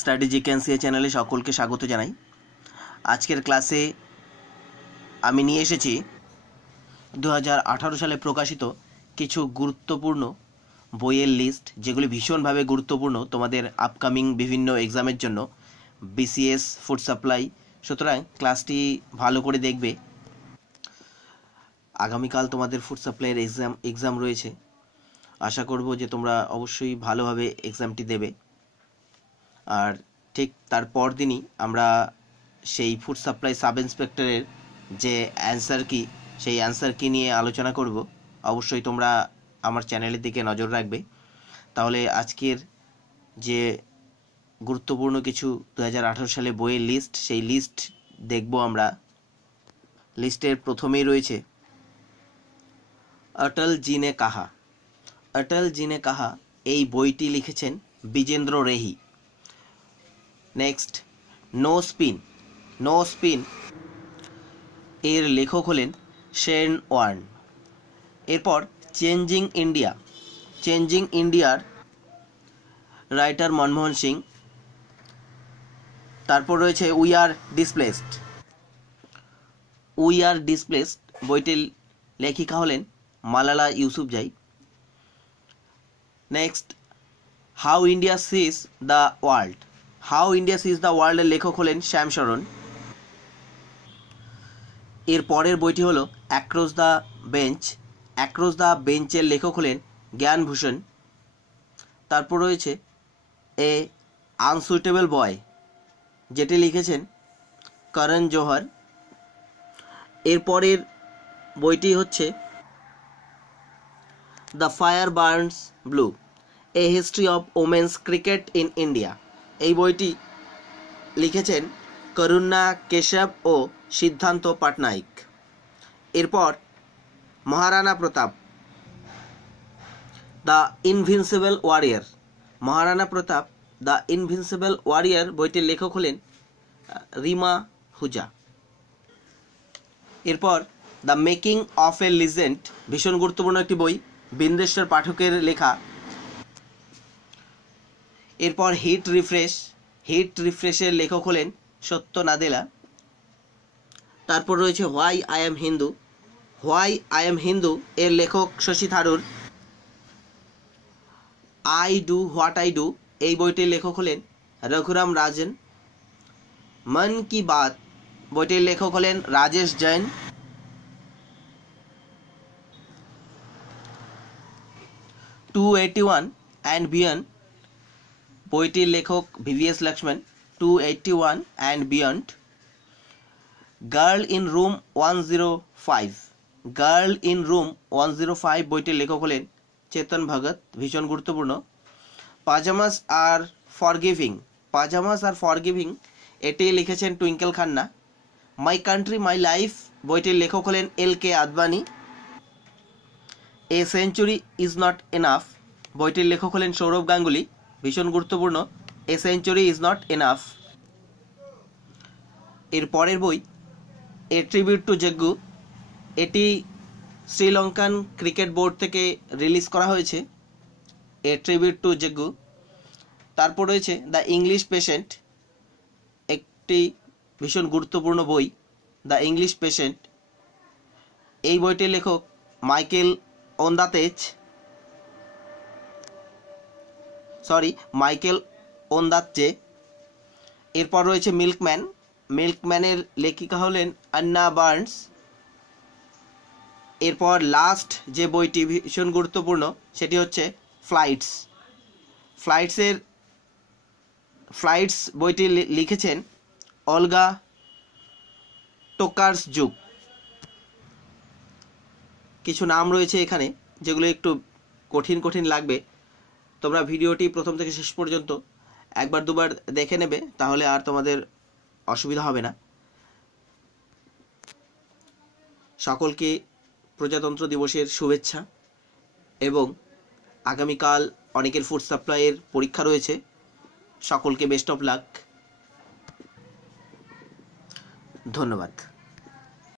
Study জিকেএনসিএ চ্যানেলে সকলকে স্বাগত জানাই। আজকের ক্লাসে আমি নিয়ে এসেছি 2018 সালে প্রকাশিত কিছু গুরুত্বপূর্ণ বইয়ের লিস্ট, যেগুলি ভীষণভাবে গুরুত্বপূর্ণ তোমাদের আপকামিং বিভিন্ন এক্সামের জন্য, বিসিএস, ফুড সাপ্লাই। সুতরাং ক্লাসটি ভালো করে দেখবে। আগামীকাল তোমাদের ফুড সাপ্লাইয়ের এক্সাম রয়েছে। আশা করব যে তোমরা অবশ্যই ভালোভাবে এক্সামটি দেবে। আর ঠিক তার পর দিনই আমরা সেই ফুড সাপ্লাই সাব ইন্সপেক্টরের যে অ্যান্সার কি, সেই অ্যান্সার কি নিয়ে আলোচনা করব। অবশ্যই তোমরা আমার চ্যানেলের দিকে নজর রাখবে। তাহলে আজকের যে গুরুত্বপূর্ণ কিছু 2018 সালে বইয়ের লিস্ট, সেই লিস্ট দেখব আমরা। লিস্টের প্রথমেই রয়েছে অটল জি নে কাহা। অটল জি নে কাহা এই বইটি লিখেছেন Bijendra Rehi. Next, no spin. No spin এর লেখক হলেন শেন ওয়ার্ন। এরপর চেঞ্জিং ইন্ডিয়া। চেঞ্জিং ইন্ডিয়ার রাইটার মনমোহন সিং। তারপর রয়েছে we are displaced. We are displaced বইটির লেখিকা হলেন Malala Yousafzai. Next, how India sees the world. How India sees the ওয়ার্ল্ডের লেখক হলেন শ্যাম শরণ। এর পরের বইটি হলো across the bench. Across the বেঞ্চের লেখক হলেন জ্ঞানভূষণ। তারপর রয়েছে এ আনসুইটেবল বয়, যেটি লিখেছেন করণ জোহর। এর পরের বইটি হচ্ছে the fire burns blue, a history of women's cricket in India. এই বইটি লিখেছেন করুণা কেশব ও সিদ্ধান্ত পাটনায়ক। এরপর Maharana Pratap, the invincible warrior. Maharana Pratap the invincible warrior বইটির লেখক হলেন রিমা হুজা। এরপর the making of a legend, ভীষণ গুরুত্বপূর্ণ একটি বই, বিন্দেশ্বর পাঠকের লেখা। এরপর হিট রিফ্রেশ। হিট রিফ্রেশের লেখক হলেন সত্য নাদেলা। তারপর রয়েছে why I am Hindu. Why I am Hindu এর লেখক Shashi Tharoor. I do what I do এই বইটির লেখক হলেন রঘুরাম রাজন। মন কি বাত বইটির লেখক হলেন Rajesh Jain. Two 81 and beyond বইটির লেখক VVS Laxman. 281 and beyond. Girl in room 105। Girl in room 105 বইটির লেখক হলেন চেতন ভগত, ভীষণ গুরুত্বপূর্ণ। পাজামাস আর ফরগিভিং। পাজামাস আর ফরগিভিং এটি লিখেছেন twinkle Khanna. My country my life বইটির লেখক হলেন LK Advani. A century is not enough বইটির লেখক হলেন সৌরভ গাঙ্গুলি, ভীষণ গুরুত্বপূর্ণ। A century is not enough. এর পরের বই এ ট্রিবিউট টু জগ্গু। এটি শ্রীলঙ্কান ক্রিকেট বোর্ড থেকে রিলিজ করা হয়েছে, এ ট্রিবিউট টু জগ্গু। তারপর রয়েছে দ্য ইংলিশ পেশেন্ট, একটি ভীষণ গুরুত্বপূর্ণ বই, দ্য ইংলিশ পেশেন্ট। এই বইটির লেখক মাইকেল ওন্দাত্চে। এরপর রয়েছে মিল্কম্যান। মিল্কম্যানের লেখিকা হলেন আন্না বার্নস। এরপর লাস্ট যে বইটি ভীষণ গুরুত্বপূর্ণ সেটি হচ্ছে ফ্লাইটস। ফ্লাইটস বইটি লিখেছেন অলগা টোকার্সজুক। কিছু নাম রয়েছে এখানে যেগুলো একটু কঠিন লাগবে। তোমরা ভিডিওটি প্রথম থেকে শেষ পর্যন্ত একবার দুবার দেখে নেবে, তাহলে আর তোমাদের অসুবিধা হবে না। সকলকে প্রজাতন্ত্র দিবসের শুভেচ্ছা, এবং আগামীকাল অনেকের ফুড সাপ্লাইয়ের পরীক্ষা রয়েছে। সকলকে বেস্ট অফ লাক। ধন্যবাদ।